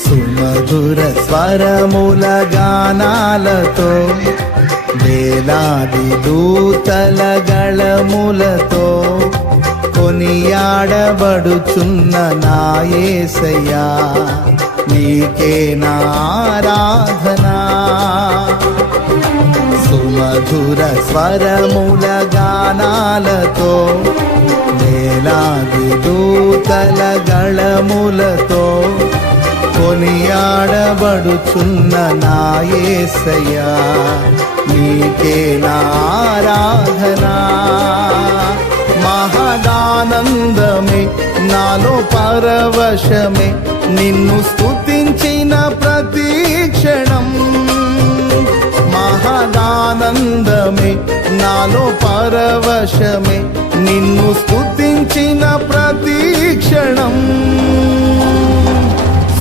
సుమధుర స్వరముల గానాలతో వేలాది దూతల గళములతో కొనియాడబడుచున్న నా యేసయ్యా నీకే నా ఆరాధనా. సుమధుర స్వరముల గానాలతో వేలాది దూతల గళములతో కొనియాడబడుచున్న నా యేసయ్యా నీకే నా ఆరాధనా. మహదానందమే నాలో పరవశమే నిన్ను స్తుతించిన ప్రతి క్షణం. మహదానందమే నాలో పరవశమే నిన్ను స్తుతించిన ప్రతి క్షణం.